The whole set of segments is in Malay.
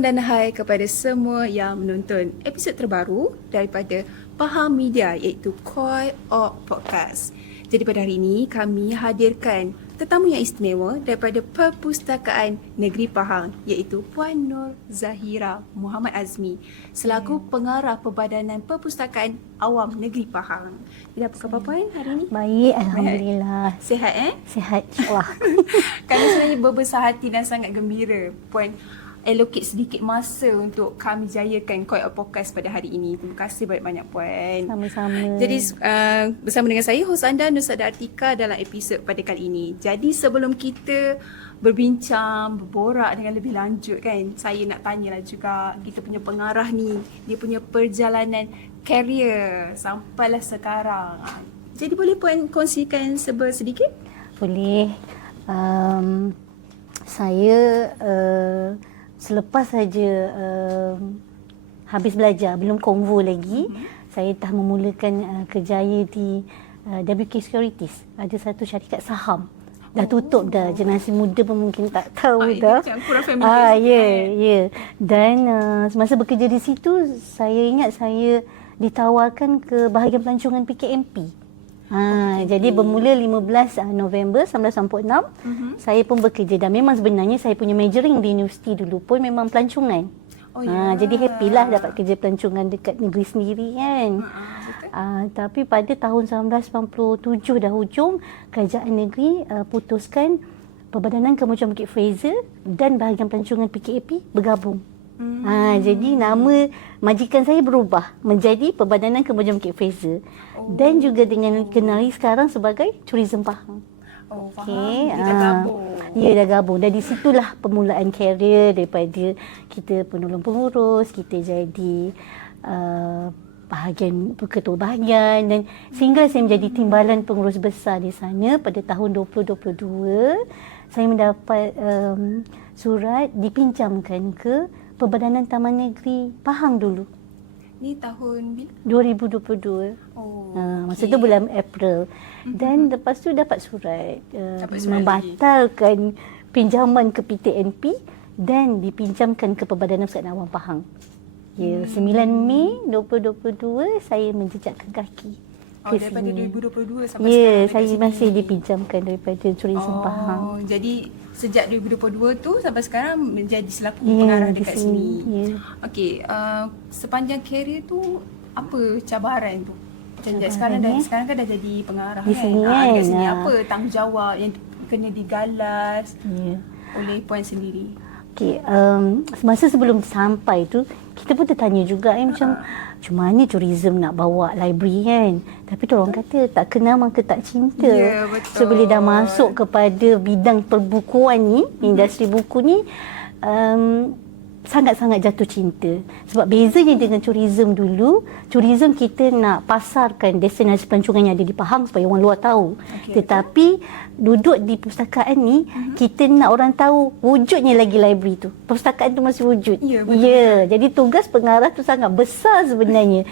Assalamualaikum dan hai kepada semua yang menonton episod terbaru daripada Paham Media iaitu Koi Op Podcast. Jadi pada hari ini kami hadirkan tetamu yang istimewa daripada Perpustakaan Negeri Pahang iaitu Puan Nur Zahira Muhammad Azmi selaku pengarah Perbadanan Perpustakaan Awam Negeri Pahang. Jadi apa khabar Puan hari ini? Baik, Alhamdulillah. Sihat eh? Sihat insyaAllah. Kami sebenarnya berbesar hati dan sangat gembira Puan allocate sedikit masa untuk kami jayakan Koi Podcast pada hari ini. Terima kasih banyak-banyak Puan. Sama-sama. Jadi uh, bersama dengan saya hos anda Nusada Artika dalam episod pada kali ini. Jadi sebelum kita berbincang, berborak dengan lebih lanjut kan, saya nak tanyalah juga kita punya pengarah ni, dia punya perjalanan career sampailah sekarang. Jadi boleh puan kongsikan sedikit? Boleh. Um, saya uh, selepas saja um, habis belajar, belum konvo lagi, mm-hmm. saya dah memulakan uh, kerjaya di uh, WK Securities. Ada satu syarikat saham. Dah tutup oh. dah. Generasi muda pun mungkin tak tahu ah, dah. Itu kurang familiar. Ah, ya, yeah, ya. Yeah. Dan uh, semasa bekerja di situ, saya ingat saya ditawarkan ke bahagian pelancongan PKMP. Ha, okay. Jadi bermula 15 uh, November 1996, uh-huh. saya pun bekerja dan memang sebenarnya saya punya majoring di universiti dulu pun memang pelancongan. Oh, ha. Jadi happy lah dapat kerja pelancongan dekat negeri sendiri kan. Uh-huh. Uh, tapi pada tahun 1997 dah hujung, kerajaan negeri uh, putuskan Perbadanan Kemajuan Bukit Fraser dan bahagian pelancongan PKAP bergabung. Hmm. Ha, jadi nama majikan saya berubah menjadi Perbadanan Kemajuan Bukit Fraser. Oh. Dan juga dengan kenali sekarang sebagai Tourism Pahang. Oh, faham. Okay. Dia dah ha. gabung. Ya, dah gabung. Dan di situlah permulaan karier daripada kita penolong pengurus, kita jadi uh, bahagian ketua bahagian dan sehingga saya menjadi timbalan pengurus besar di sana pada tahun 2022 saya mendapat um, surat dipinjamkan ke Perbadanan Taman Negeri Pahang dulu. Ni tahun bila? 2022. Oh. Uh, masa okay. tu bulan April. Mm-hmm. Dan lepas tu dapat surat, uh, dapat surat membatalkan lagi. pinjaman ke PTNP dan dipinjamkan ke Perbadanan Persatuan Awam Pahang. Ya, hmm. 9 Mei 2022 saya menjejakkan kaki. Oh, daripada sini. 2022 sampai yeah, sekarang? Ya, saya masih dipinjamkan daripada Tourism oh, Pahang. Jadi sejak 2022 tu sampai sekarang menjadi selaku yeah, pengarah dekat di sini. Yeah. Okey, uh, sepanjang karier tu apa cabaran tu? Cabaran sekarang dah eh? sekarang kan dah jadi pengarah di kan. Sini, ah, kan? sini apa tanggungjawab yang kena digalas yeah. oleh puan sendiri? Okey, um, masa sebelum sampai tu kita pun tertanya juga eh, macam uh macam mana tourism nak bawa library kan. Tapi tu orang kata tak kenal maka tak cinta. Ya, betul. So bila dah masuk kepada bidang perbukuan ni, mm-hmm. industri buku ni, um, sangat-sangat jatuh cinta. Sebab bezanya dengan tourism dulu, tourism kita nak pasarkan destinasi pelancongan yang ada di Pahang supaya orang luar tahu. Okay, Tetapi betul. duduk di perpustakaan ni, uh-huh. kita nak orang tahu wujudnya lagi library tu. Perpustakaan tu masih wujud. Ya, yeah, yeah. jadi tugas pengarah tu sangat besar sebenarnya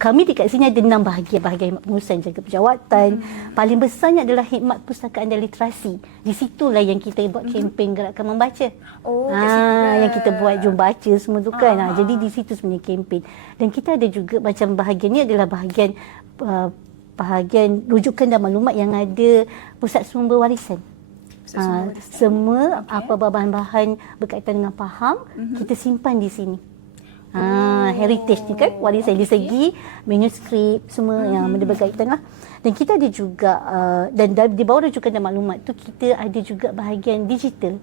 kami dekat sini ada enam bahagian. Bahagian hikmat pengurusan jaga pejawaatan. Hmm. Paling besarnya adalah hikmat pustakaan dan literasi. Di situlah yang kita buat hmm. kempen gerakan membaca. Oh, ha, yang kita buat jom baca semua tu kan. Ha, jadi di situ sebenarnya kempen. Dan kita ada juga macam bahagian ni adalah bahagian uh, bahagian rujukan dan maklumat yang ada pusat sumber warisan. Ha, semua okay. apa bahan-bahan berkaitan dengan faham mm-hmm. kita simpan di sini. Ha, heritage ni kan warisan di segi manuskrip semua hmm. yang benda berkaitan lah. Dan kita ada juga uh, dan di bawah rujukan dan maklumat tu kita ada juga bahagian digital.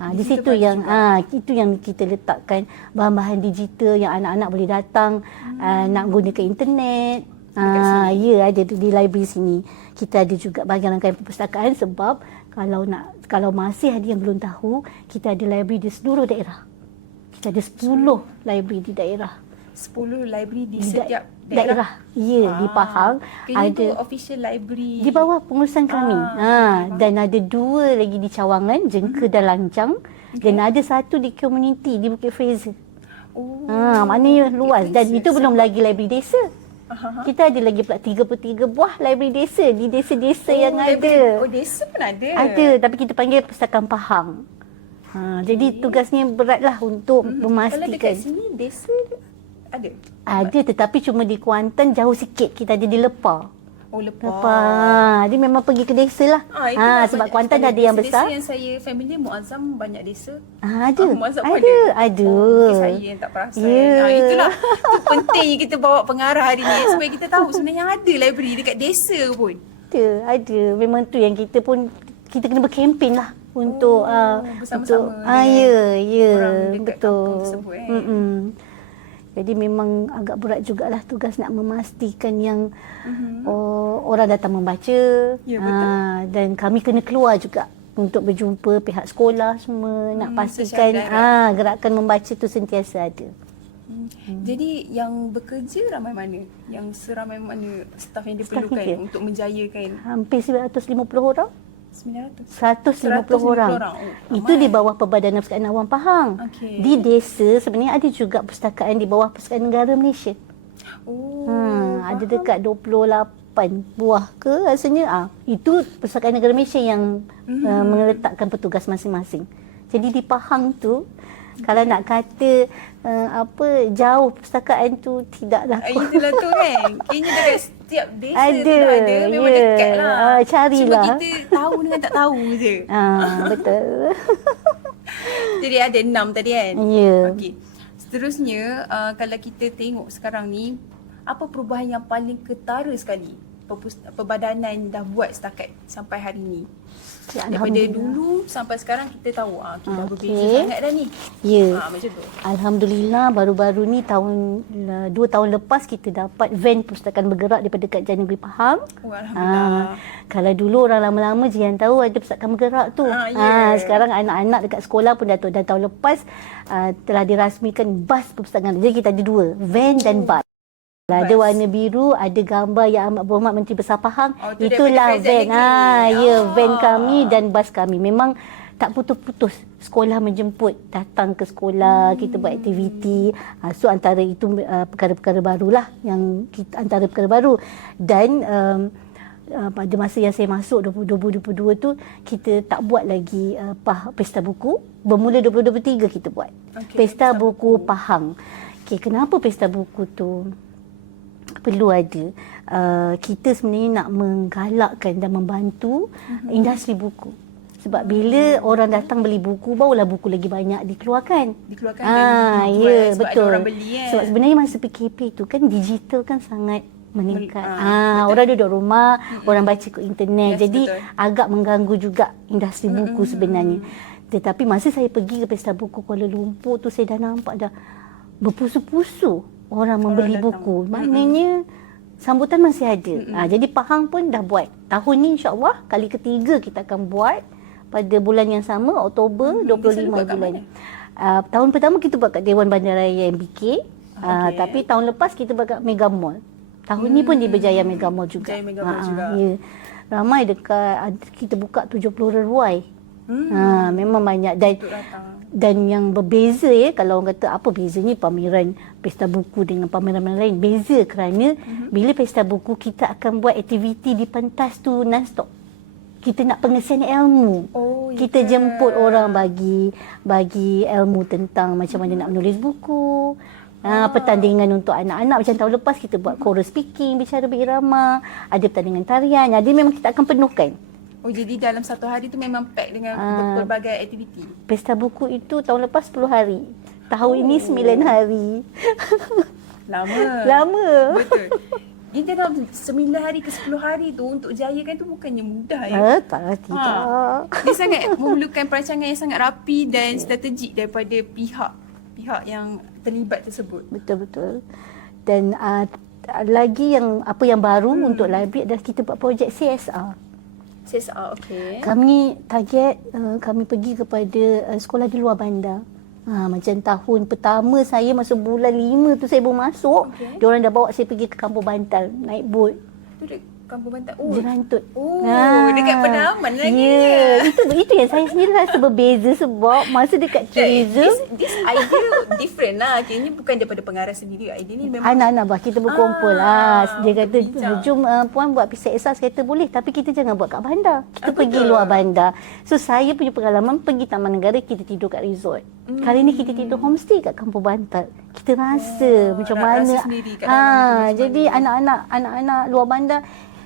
Ha, di situ yang ha, itu yang kita letakkan bahan-bahan digital yang anak-anak boleh datang hmm. uh, nak gunakan internet. Ah ha, ya ada di library sini. Kita ada juga bahagian rangkaian perpustakaan sebab kalau nak kalau masih ada yang belum tahu, kita ada library di seluruh daerah. Ada 10 library di daerah. 10 library di, di setiap daerah. daerah. Ya, ah. di Pahang ada official library di bawah pengurusan kami. Ah, ha dan ada dua lagi di Cawangan, Jengke hmm. dan Lanjang okay. dan ada satu di community di Bukit Fraser. Oh. Ha, maknanya luas dan itu belum lagi library desa. Uh-huh. Kita ada lagi pula 33 buah library desa di desa-desa oh, yang library. ada. Oh, desa pun ada. Ada, tapi kita panggil Pustakaan Pahang. Ha, jadi tugasnya beratlah untuk Hmm. Kalau memastikan. dekat sini desa ada. Ada tetapi cuma di Kuantan jauh sikit kita ada di Lepah. Oh lepas. Lepah. Dia memang pergi ke desa lah. Ah, Ha, sebab Kuantan dah ada yang besar. Desa yang saya family Muazzam banyak desa. Ah, ada. Ah, Muazzam ada. Ada. Oh, mungkin saya yang tak perasan. Ya. Ah, itulah tu penting kita bawa pengarah hari ni supaya kita tahu sebenarnya ada library dekat desa pun. Ada, ada. Memang tu yang kita pun kita kena berkempen lah untuk Oh, bersama-sama untuk ah ya ya betul. tersebut, eh. Mm-mm. Jadi memang agak berat jugalah tugas nak memastikan yang Mhm. oh, orang datang membaca Ya, betul. ah, dan kami kena keluar juga untuk berjumpa pihak sekolah semua nak Hmm, pastikan secara ah gerakan membaca tu sentiasa ada. Hmm. Jadi yang bekerja ramai mana? Yang seramai mana staf yang Staf diperlukan untuk menjayakan Hampir 950 orang. 900? 150 orang. orang. Oh, Itu di bawah Perbadanan Perpustakaan Awam Pahang. Okey. Di desa sebenarnya ada juga perpustakaan di bawah Perpustakaan Negara Malaysia. Oh. Hmm, ada dekat 28 buah ke rasanya. Ah, itu Perpustakaan Negara Malaysia yang Hmm. uh, meletakkan petugas masing-masing. Jadi di Pahang tu kalau nak kata uh, apa jauh perpustakaan tu tidaklah Ah, itulah tu kan. Kayaknya dekat setiap desa tu Ada, dah ada. Memang ya. dekat lah. Ah, carilah. Cuma kita tahu dengan tak tahu je. Ah, betul. Jadi ada enam tadi kan? Ya. Okey. Seterusnya, uh, kalau kita tengok sekarang ni, apa perubahan yang paling ketara sekali perbadanan dah buat setakat sampai hari ni? Daripada Alhamdulillah. dulu sampai sekarang kita tahu ah kita Okey. berbeza sangat dah ni. Ya. Ah macam tu. Alhamdulillah baru-baru ni tahun dua tahun lepas kita dapat van perpustakaan bergerak daripada Dekat Jalan Negeri Pahang. Oh, Alhamdulillah. Ah, kalau dulu orang lama-lama je yang tahu ada perpustakaan bergerak tu. Ah, ya. Ah, sekarang anak-anak dekat sekolah pun dah tahu dan tahun lepas uh, telah dirasmikan bas perpustakaan. Jadi kita ada dua, van dan bas. Ada warna biru, ada gambar yang amat berhormat Menteri Besar Pahang. Oh, tu Itulah van. negeri. Ah, ya, van Ah. kami dan bas kami. Memang tak putus-putus sekolah menjemput datang ke sekolah kita buat aktiviti uh, so antara itu uh, perkara-perkara barulah yang kita antara perkara baru dan um, uh, pada masa yang saya masuk 2022 tu kita tak buat lagi uh, pah, pesta buku bermula 2023 kita buat Okey, pesta pesta buku buku. Pahang okey kenapa pesta buku tu perlu ada uh, kita sebenarnya nak menggalakkan dan membantu uh-huh. industri buku sebab bila orang datang beli buku barulah buku lagi banyak dikeluarkan Dikeluarkan ah dan dijual ya sebab ada betul orang beli kan. sebab sebenarnya masa PKP tu kan digital kan sangat meningkat. Men- ah, ah, orang duduk rumah, orang baca ke internet. Yes, Jadi betul. agak mengganggu juga industri buku sebenarnya. Tetapi masa saya pergi ke Pesta Buku Kuala Lumpur tu saya dah nampak dah berpusu-pusu orang membeli datang. buku. Maknanya sambutan masih ada. Ah, jadi Pahang pun dah buat. Tahun ni insya-Allah kali ketiga kita akan buat pada bulan yang sama Oktober Mm-mm. Dia 25 selalu buat kat bulan. Uh, tahun pertama kita buat kat Dewan Bandaraya MBK. Uh, Okey. tapi tahun lepas kita buat kat Mega Mall. Tahun ni pun di Berjaya Mega Mall juga. Berjaya Mega Mall Ah, juga. Ya. Ramai dekat kita buka 70 reruai. Hmm. Ha, memang banyak dan. Dan yang berbeza ya kalau orang kata apa bezanya pameran pesta buku dengan pameran lain? Beza kerana Mhm. bila pesta buku kita akan buat aktiviti di pentas tu non-stop. Kita nak pengisian ilmu. Oh, kita ya. jemput orang bagi bagi ilmu tentang macam mana nak menulis buku Ah. pertandingan untuk anak-anak. Macam tahun lepas kita buat chorus speaking bicara berirama ada pertandingan tarian. Jadi memang kita akan penuhkan Oh jadi dalam satu hari tu memang pack dengan Ah. berbagai aktiviti. pesta buku itu tahun lepas 10 hari tahun ini 9 hari Lama. lama Betul. Ini dalam 9 hari ke 10 hari tu untuk jayakan tu bukannya mudah ya. Ah, tak, tidak. Dia sangat memerlukan perancangan yang sangat rapi dan strategik daripada pihak pihak yang terlibat tersebut. Betul betul. Dan uh, lagi yang apa yang baru hmm. untuk library adalah kita buat projek CSR. CSR okey. Kami target uh, kami pergi kepada uh, sekolah di luar bandar. Ha, macam tahun pertama saya masuk bulan lima tu saya baru masuk. Okay. Diorang dah bawa saya pergi ke Kampung Bantal naik bot. Tu Kampung Bantar. Oh. Oh, dekat Penaman lagi Ya, ya. itu itu yang saya sendiri rasa berbeza sebab masa dekat tourism This, this idea different lah. Kayaknya bukan daripada pengarah sendiri. Idea ni memang anak-anak bah kita berkumpul Ah, ah, dia kata jom uh, puan buat PCSR saya kata boleh tapi kita jangan buat kat bandar kita Ah, pergi luar bandar so saya punya pengalaman pergi taman negara kita tidur kat resort Hmm. kali ni kita tidur homestay kat kampung bantar kita rasa Oh, macam ra- mana rasa sendiri kat dalam tu ah macam jadi mana. anak-anak anak-anak luar bandar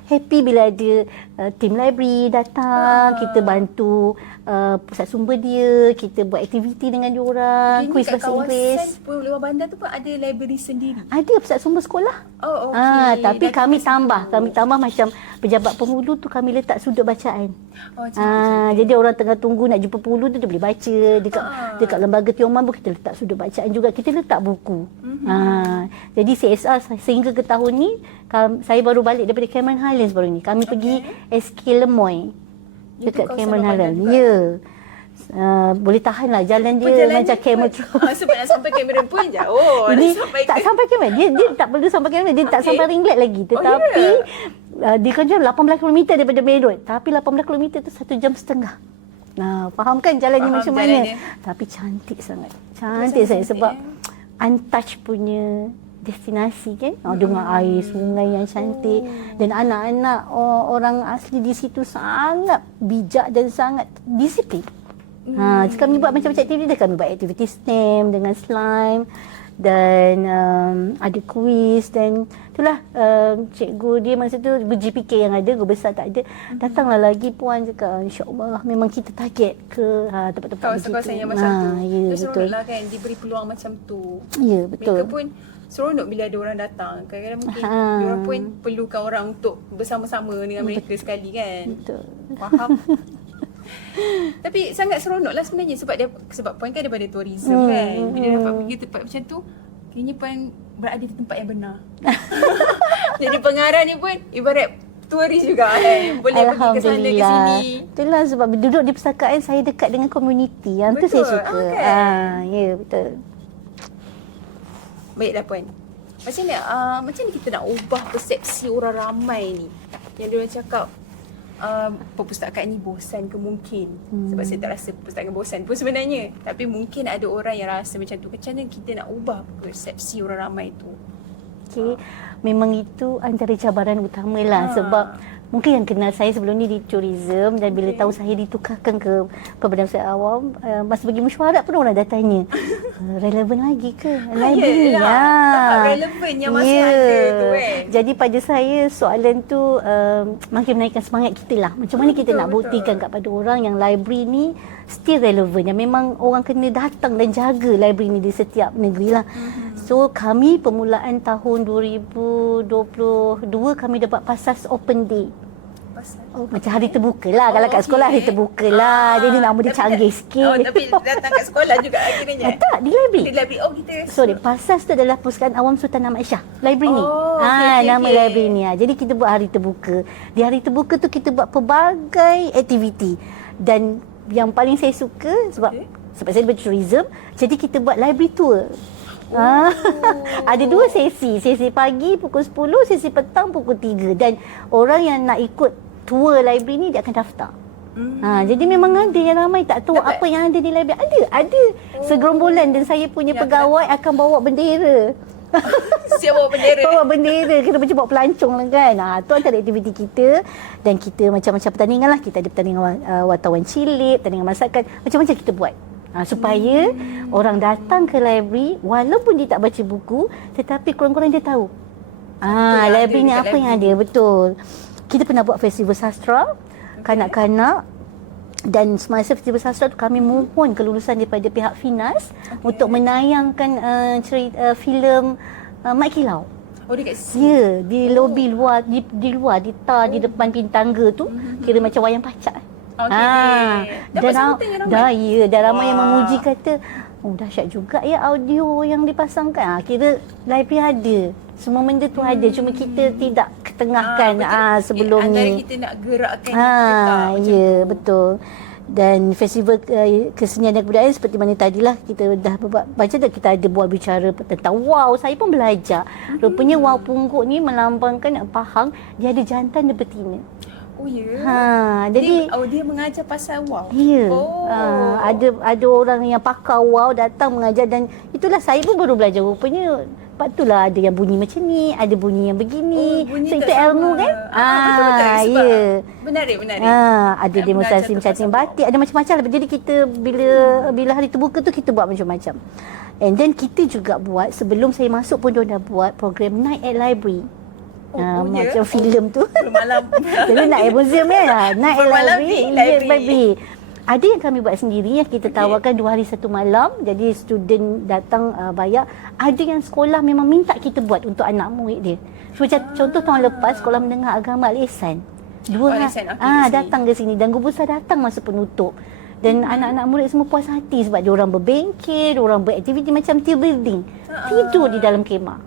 happy bila ada uh, team library datang Ah. kita bantu uh, pusat sumber dia kita buat aktiviti dengan dia orang Kayaknya kuis kat bahasa Inggeris kawasan luar bandar tu pun ada library sendiri. ada pusat sumber sekolah Oh, okey. Ah, tapi Dah kami kat tambah, kami tambah macam pejabat penghulu tu kami letak sudut bacaan. Oh, Ah, jadi orang tengah tunggu nak jumpa penghulu tu dia boleh baca dekat Ah. dekat lembaga Tioman pun kita letak sudut bacaan juga. Kita letak buku. Mhm. Ah, jadi CSR se- sehingga ke tahun ni kam- saya baru balik daripada Cameron Highlands baru ni. Kami pergi SK Lemoy Itu dekat kawasan Cameron juga? Ya. Uh, boleh tahan lah jalan dia Perjalanan macam pun- camel truck. Ah, sebab nak sampai kamera pun jauh. Nak sampai tak ke- sampai kamera. Dia dia tak perlu sampai kamera. Dia tak Okey. sampai ringlet lagi. Tetapi uh, dia kan jauh 18 km daripada main road. Tapi 18 km tu satu jam setengah. Nah, faham kan jalannya Faham macam jalannya. mana? Tapi cantik sangat. Cantik sangat sebab untouched punya destinasi kan. Oh, dengan air sungai yang cantik dan anak-anak oh, orang asli di situ sangat bijak dan sangat disiplin. Ha, so kami buat macam-macam aktiviti dah. Kami buat aktiviti STEM dengan slime dan um, ada kuis dan itulah um, cikgu dia masa tu GPK yang ada, guru besar tak ada. Datanglah lagi puan cakap insya-Allah memang kita target ke ha, tempat-tempat kawasan-kawasan begitu. yang macam tu. Ha, ya Terus betul. lah kan diberi peluang macam tu. Ya Mereka betul. pun seronok bila ada orang datang. Kadang-kadang mungkin Ha. diorang pun perlukan orang untuk bersama-sama dengan mereka sekali kan. Betul. Faham? Tapi sangat seronok lah sebenarnya sebab dia sebab puan kan daripada tourism Hmm, kan. Bila hmm. dapat pergi tempat macam tu, kayaknya puan berada di tempat yang benar. Jadi pengarah ni pun ibarat turis juga kan. Boleh pergi ke sana ke sini. Itulah sebab duduk di perpustakaan saya dekat dengan komuniti. Yang tu saya Betul. suka. Ah, kan? Ah, ya betul. Baiklah puan. Macam ni, uh, macam ni kita nak ubah persepsi orang ramai ni. Yang diorang cakap, uh, perpustakaan ni bosan ke mungkin. Hmm. Sebab saya tak rasa perpustakaan bosan pun sebenarnya. Tapi mungkin ada orang yang rasa macam tu. Macam mana kita nak ubah persepsi orang ramai tu? Okey. Memang itu antara cabaran utama lah Ha. sebab mungkin yang kenal saya sebelum ni di tourism dan bila Okey. tahu saya ditukarkan ke Perbadan Pusat Awam uh, masa pergi mesyuarat pun orang dah tanya uh, relevan lagi ke library yelah. ya Tahap relevan yang masih ada tu, kan. jadi pada saya soalan tu um, makin menaikkan semangat kita lah macam mana kita Betul, nak betul. buktikan kepada orang yang library ni still relevan yang memang orang kena datang dan jaga library ni di setiap negeri lah Mhm. So kami permulaan tahun 2022 kami dapat pasas open day. Oh, macam hari terbuka lah. Kalau kat okey. sekolah hari terbuka lah. Jadi nama dia canggih tak- sikit. Oh, tapi datang kat sekolah juga akhirnya. Ah, tak, di library. Di library. Oh, kita. Sorry, pasas tu adalah Pustakaan Awam Sultan Ahmad Shah. Library ni. Oh, okey, Ah, okey, nama okey. library ni. ah. Jadi kita buat hari terbuka. Di hari terbuka tu kita buat pelbagai aktiviti. Dan yang paling saya suka sebab Okey. sebab saya tourism, jadi kita buat library tour. Ah, ada dua sesi. Sesi pagi pukul 10, sesi petang pukul 3 dan orang yang nak ikut tour library ni dia akan daftar. Hmm. Ha, jadi memang ada yang ramai tak tahu Dapat? apa yang ada di library. Ada, ada. Segerombolan dan saya punya Yang pegawai akan bawa bendera. Siap bawa bendera. Bawa bendera, kita macam bawa pelancong lah kan. Ha, tu antara aktiviti kita dan kita macam-macam pertandingan lah. Kita ada pertandingan uh, wartawan cilik, pertandingan masakan, macam-macam kita buat. Ha, supaya hmm. orang datang ke library walaupun dia tak baca buku tetapi kurang-kurang dia tahu. Ah, ada library ni apa yang ada betul. Kita pernah buat festival sastra kanak-kanak dan semasa festival sastra tu kami mohon kelulusan daripada pihak Finas okay. untuk menayangkan uh, cerita uh, filem uh, Mat Kilau. Oh, dekat Ya, sini. yeah, di lobi luar di, di luar di tar di depan pintu tangga tu kira macam wayang pacak. Okey. Dapat dan sambutan yang ramai? dah ya, dah ramai yang Wah. memuji kata oh dahsyat juga ya audio yang dipasangkan. Ha, kira library ada. Semua benda tu ada cuma kita tidak ketengahkan betul. ah, sebelum Antara ni. kita nak gerakkan Ha, kita macam ya tu. betul. dan festival uh, kesenian dan kebudayaan seperti mana tadilah kita dah buat baca dah kita ada buat bicara tentang wow saya pun belajar rupanya wow pungguk ni melambangkan pahang dia ada jantan dan betina Oh ya. ha Jadi jadi oh dia mengajar pasal wow. Ya. Oh. Uh, ada ada orang yang pakar wow datang mengajar dan itulah saya pun baru belajar rupanya Patutlah ada yang bunyi macam ni, ada bunyi yang begini. Oh, bunyi so itu ilmu kan? Ah, betul betul. Sebab ya. Menarik menarik. Ah, ada Nak demonstrasi pasal batik, ada macam-macam lah. Jadi kita bila bila hari terbuka tu kita buat macam-macam. And then kita juga buat sebelum saya masuk pun dia dah buat program Night at Library. Oh, Ah, oh, ya? macam filem tu. Bermalam. Dulu nak at museum kan? Ah, Night at library. Night library. library. Ada yang kami buat sendiri yang kita tawarkan dua hari satu malam. Jadi student datang uh, bayar. Ada yang sekolah memang minta kita buat untuk anak murid dia. So, macam contoh tahun lepas sekolah mendengar agama Al-Ihsan. Dua Oh, ha- okey, ah, datang ke sini dan Gubusa datang masa penutup. Dan anak-anak murid semua puas hati sebab dia orang berbengkel, orang beraktiviti macam team building. Ah. Tidur di dalam kemah.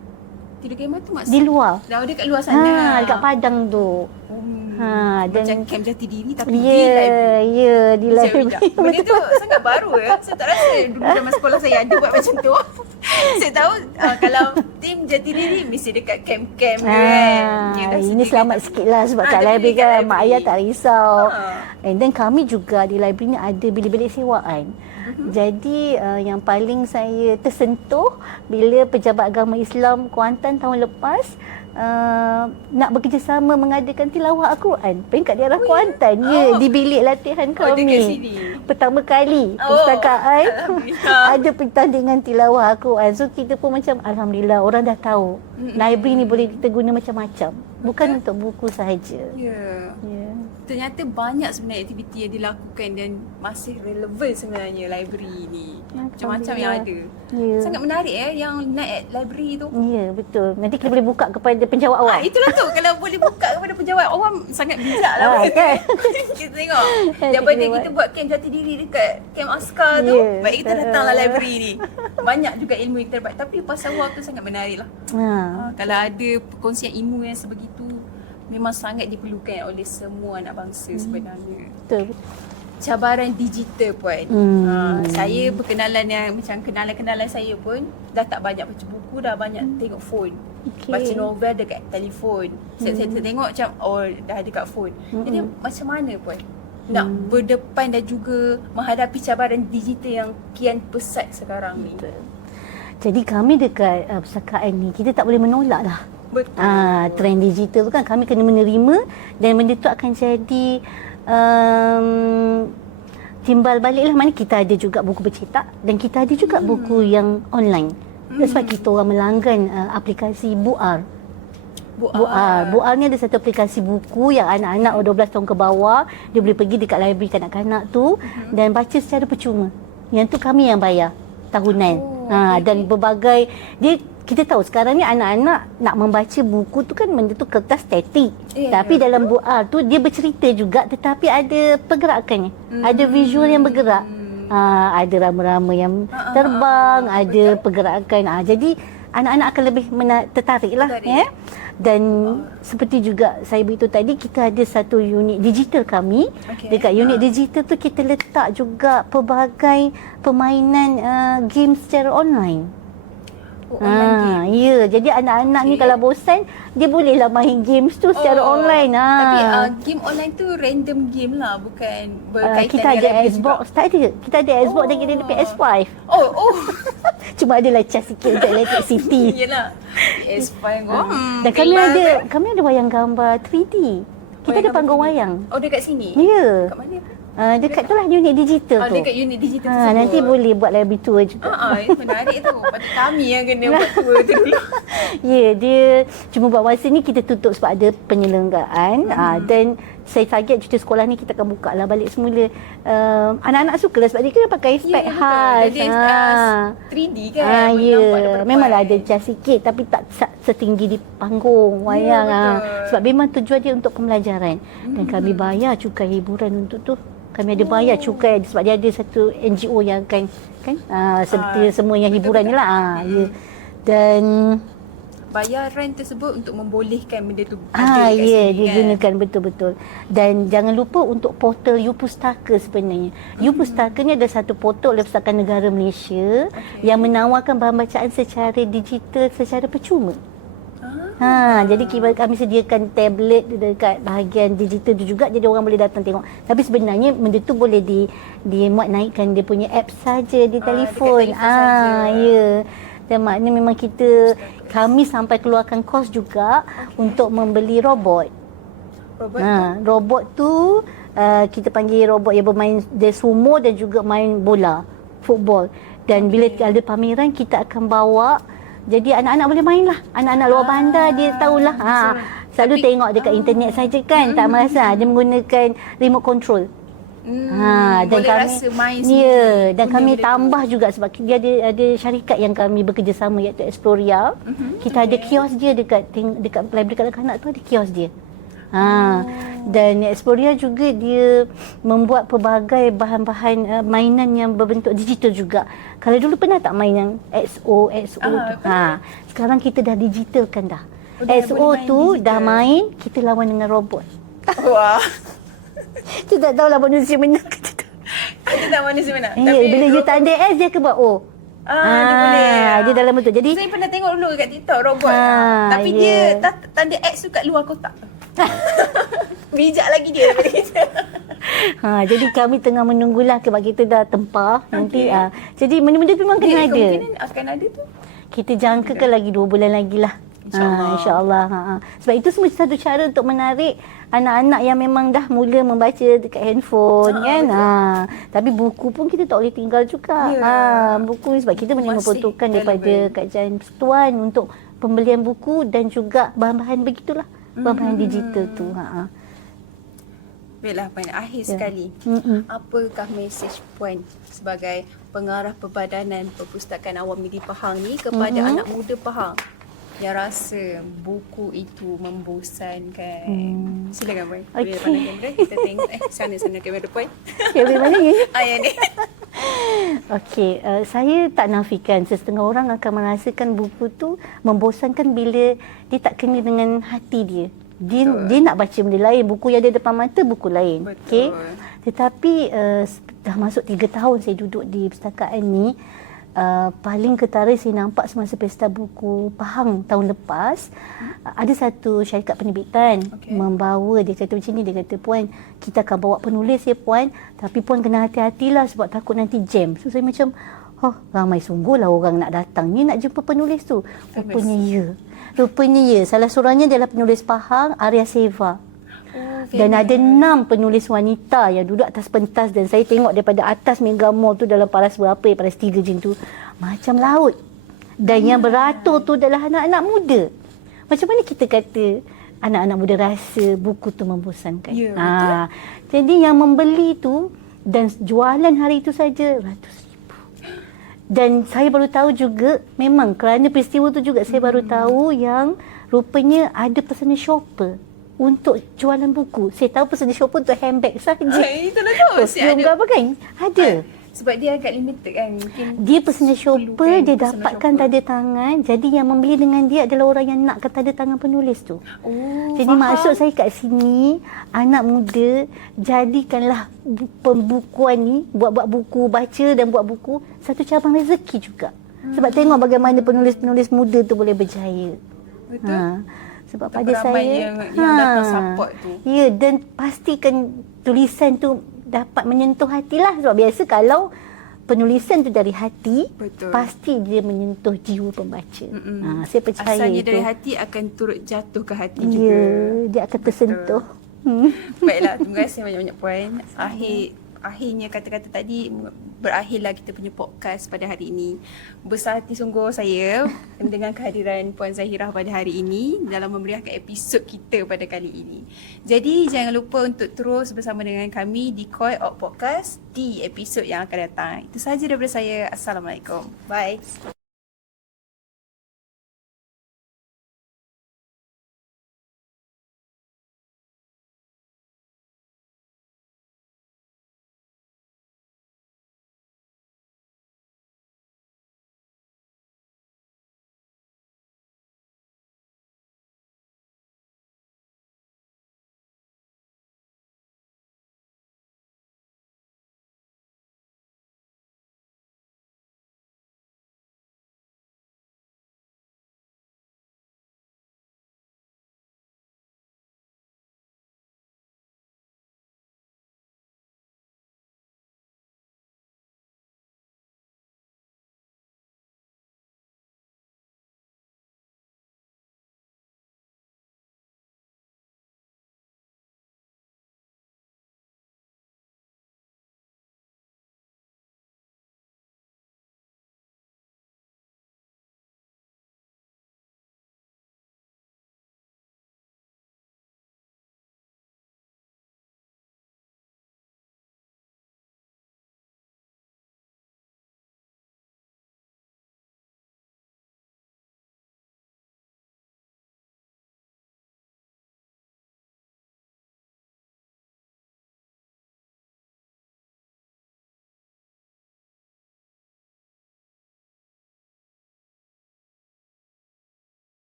Tidur kemah tu maksud Di luar. Dah dekat luar sana. Ha, dekat padang tu. Hmm. Ha, dan Macam camp jati diri tapi Ya, di library. ya di Saya library. Benda tu sangat baru ya. Saya tak rasa dulu zaman sekolah saya ada buat macam tu. saya tahu uh, kalau tim jati diri mesti dekat camp-camp dia kan. Ini selamat tu. sikit lah sebab Ah, kat library kan mak library. ayah tak risau. Ha. And then kami juga di library ni ada bilik-bilik sewaan. Mhm. Jadi uh, yang paling saya tersentuh bila pejabat agama Islam Kuantan tahun lepas uh, nak bekerjasama mengadakan tilawah Al-Quran peringkat daerah Oh, ya? Kuantan. Ya, Oh. di bilik latihan Oh, kami. sini. Pertama kali Oh, pustakaan Alhamdulillah. ada pertandingan tilawah Al-Quran. So kita pun macam alhamdulillah orang dah tahu. Library ni boleh kita guna macam-macam. Bukan untuk buku sahaja. Ya. Ya. Ternyata banyak sebenarnya aktiviti yang dilakukan dan masih relevan sebenarnya library ni. Macam-macam yang ada. Ya. Sangat menarik eh yang night at library tu. Ya, betul. Nanti kita boleh buka kepada penjawab awak. Ah, itulah tu kalau boleh buka kepada penjawat orang sangat bijak lah. Ah, kan? kita tengok. Daripada kita kita buat camp jati diri dekat camp askar tu, Ya. baik kita datanglah library ni. Banyak juga ilmu yang terdapat tapi pasal waktu sangat menarik lah. Ha. Ah, kalau ada perkongsian ilmu yang sebegitu memang sangat diperlukan oleh semua anak bangsa Hmm. sebenarnya. Betul. Cabaran digital puan. Hmm. Ah, saya berkenalan yang macam kenalan-kenalan saya pun dah tak banyak baca buku, dah banyak tengok phone. Okey. Baca novel dekat telefon. Saya, saya tengok macam oh dah dekat phone. Jadi macam mana puan? Nak berdepan dan juga menghadapi cabaran digital yang kian pesat sekarang ni. Betul. Jadi kami dekat uh, perpustakaan ni kita tak boleh menolak lah. Betul. Ah, trend digital tu kan kami kena menerima dan benda tu akan jadi um, timbal balik lah mana kita ada juga buku bercetak dan kita ada juga Hmm. buku yang online. Hmm. Sebab kita orang melanggan uh, aplikasi Buar. Bu, Buar. Buar ni ada satu aplikasi buku yang anak-anak 12 tahun ke bawah dia boleh pergi dekat library kanak-kanak tu Mhm. dan baca secara percuma. Yang tu kami yang bayar tahunan. Oh, ha okey, dan berbagai dia kita tahu sekarang ni anak-anak nak membaca buku tu kan benda tu kertas statik. Ya, Tapi dalam Buar tu dia bercerita juga tetapi ada pergerakannya. Ada visual yang bergerak. Ha, ada rama-rama yang. Ah, terbang, ah, ada pergerakan. Ha, jadi anak-anak akan lebih mena- tertarik lah. Tertarik. Ya? Dan seperti juga saya beritahu tadi, kita ada satu unit digital kami. Okey. Dekat unit Ah. digital tu kita letak juga pelbagai permainan uh, game secara online. Oh, online game. Ha, ya, jadi anak-anak ni Okey. kalau bosan, dia bolehlah main games tu secara Oh, online. Ha. Tapi uh, game online tu random game lah bukan Uh, berkaitan kita ada dengan Xbox, tak ada. Kita ada Xbox dan kita ada Oh. PS5. Oh, oh. Cuma adalah cas sikit untuk electricity. Yelah. PS5 oh. Hmm, Dan kami ada kami ada wayang gambar 3D. Kita Wayang ada panggung wayang. Oh dekat sini? Ya. Kat mana? Uh, dekat tu lah unit digital Oh tu. dekat unit digital Ha, tersebut. nanti boleh buat library tour juga. Ah, ah, itu menarik tu. Patut kami yang kena buat tour tu dulu. Ya, dia cuma buat masa ni kita tutup sebab ada penyelenggaraan Hmm. uh, dan saya target cuti sekolah ni kita akan buka lah balik semula. Uh, anak-anak suka lah sebab dia kena pakai spek Ya, khas. Jadi Ha. uh, 3D kan. Boleh ya. Memanglah ada cas sikit tapi tak setinggi di panggung wayang. Ya, ah. betul. Sebab memang tujuan dia untuk pembelajaran. Dan kami bayar cukai hiburan untuk tu. Kami ada bayar cukai sebab dia ada satu NGO yang akan kan ah, seperti Ah, semua yang hiburan ni lah. Ah, ya. Dan bayar rent tersebut untuk membolehkan benda tu Ah, ada dekat ya, sini kan. digunakan betul-betul. Dan jangan lupa untuk portal Upustaka sebenarnya. Hmm. Upustaka ni ada satu portal oleh Perpustakaan Negara Malaysia Okey. yang menawarkan bahan bacaan secara digital secara percuma. Ah. Ha, jadi kami sediakan tablet dekat bahagian digital tu juga jadi orang boleh datang tengok. Tapi sebenarnya benda tu boleh di dimuat naikkan dia punya app saja di Ah, telefon. Ah, ya. Dan maknanya memang kita kami sampai keluarkan kos juga untuk membeli robot. Robot Ha, robot tu uh, kita panggil robot yang bermain dia sumo dan juga main bola, football. Dan bila ada pameran kita akan bawa jadi anak-anak boleh main lah. Anak-anak luar bandar dia tahulah. Ha, selalu Tapi- tengok dekat internet saja kan, tak merasa. Dia menggunakan remote control. Hmm, Ha, dan boleh kami, rasa main Ya, dan kami tambah juga sebab dia ada ada syarikat yang kami bekerjasama iaitu Exploria. Mhm, Kita ada kios dia dekat dekat library kanak-kanak tu ada kios dia. Ha, Oh. dan Exploria juga dia membuat pelbagai bahan-bahan uh, mainan yang berbentuk digital juga. Kalau dulu pernah tak main yang XO, XO Ah, tu? Ha, sekarang kita dah digitalkan dah. Oh, XO tu digital. dah main, kita lawan dengan robot. Wah. Kita tak tahulah manusia menang ke tidak. Kita tak mana sebenarnya. Ya, bila you tak ada S dia ke buat O. Ah, dia boleh. Dia dalam betul. Jadi Saya pernah tengok dulu kat TikTok robot. Ah, Ah, Tapi ya. dia ta- tanda X tu kat luar kotak. Bijak lagi dia daripada kita. ha jadi kami tengah menunggulah sebab kita dah tempah nanti Okey. ah. Jadi benda-benda tu memang kena ada. Kemungkinan akan ada tu. Kita jangkakan lagi dua bulan lagi lah. InsyaAllah. Ha, InsyaAllah. Ha, ha. Sebab itu semua satu cara untuk menarik anak-anak yang memang dah mula membaca dekat handphone Ah, kan. Ha. Tapi buku pun kita tak boleh tinggal juga. Ya. Ha, buku sebab kita Masih memperuntukkan daripada relevant. kajian persekutuan untuk pembelian buku dan juga bahan-bahan begitulah. Bahan-bahan Hmm. digital tu. Ha, ha. Baiklah Puan, akhir Ya. sekali. Mm-mm. Apakah mesej Puan sebagai pengarah Perbadanan Perpustakaan Awam Negeri Pahang ni kepada Mhm. anak muda Pahang yang rasa buku itu membosankan. Hmm. Silakan pandang kamera kita tengok eh sana-sana kamera. Okay, dari mana ni? Ah yang ni. Okey, uh, saya tak nafikan setengah orang akan merasakan buku tu membosankan bila dia tak kena dengan hati dia. Dia Betul. dia nak baca benda lain, buku yang ada depan mata buku lain. Okey. Tetapi uh, dah masuk tiga tahun saya duduk di perpustakaan ni, Uh, paling ketara saya nampak semasa pesta buku Pahang tahun lepas uh, ada satu syarikat penerbitan Okey. membawa dia kata macam ni dia kata puan kita akan bawa penulis ya puan tapi puan kena hati-hatilah sebab takut nanti jam. So saya macam oh ramai sungguhlah orang nak datang ni nak jumpa penulis tu. Rupanya ya. Rupanya ya salah seorangnya adalah penulis Pahang Arya Seva Dan ada enam penulis wanita yang duduk atas pentas dan saya tengok daripada atas Mega Mall tu dalam paras berapa ya, paras tiga macam tu. Macam laut. Dan yang beratur tu adalah anak-anak muda. Macam mana kita kata anak-anak muda rasa buku tu membosankan? Ya, Ah, jadi yang membeli tu dan jualan hari itu saja ratus ribu. Dan saya baru tahu juga memang kerana peristiwa tu juga saya baru tahu yang rupanya ada personal shopper untuk jualan buku. Saya tahu personal shopper untuk handbag saja. Ay, itulah tu. Si Perfume ada- ke apa kan? Ada. Sebab dia agak limited kan. Mungkin Dia personal shopper, perlukan dia dapatkan shopper. tanda tangan. Jadi yang membeli dengan dia adalah orang yang nakkan tanda tangan penulis tu. Oh, Jadi faham. maksud saya kat sini, anak muda jadikanlah bu- pembukuan ni, buat-buat buku, baca dan buat buku, satu cabang rezeki juga. Sebab Hmm. tengok bagaimana penulis-penulis muda tu boleh berjaya. Betul. Ha. Sebab pada beramai saya, yang- yang datang support tu. Ya, dan pastikan tulisan tu dapat menyentuh hatilah. Sebab biasa kalau penulisan tu dari hati, Betul. pasti dia menyentuh jiwa pembaca. Mm-mm. Ha, saya percaya Asalnya itu. dari hati akan turut jatuh ke hati Ya, juga. dia akan tersentuh. Hmm. Baiklah, terima kasih banyak-banyak Puan. Akhir akhirnya kata-kata tadi berakhirlah kita punya podcast pada hari ini. Besar hati sungguh saya dengan kehadiran Puan Zahirah pada hari ini dalam memeriahkan episod kita pada kali ini. Jadi jangan lupa untuk terus bersama dengan kami di Koi Out Podcast di episod yang akan datang. Itu sahaja daripada saya. Assalamualaikum. Bye.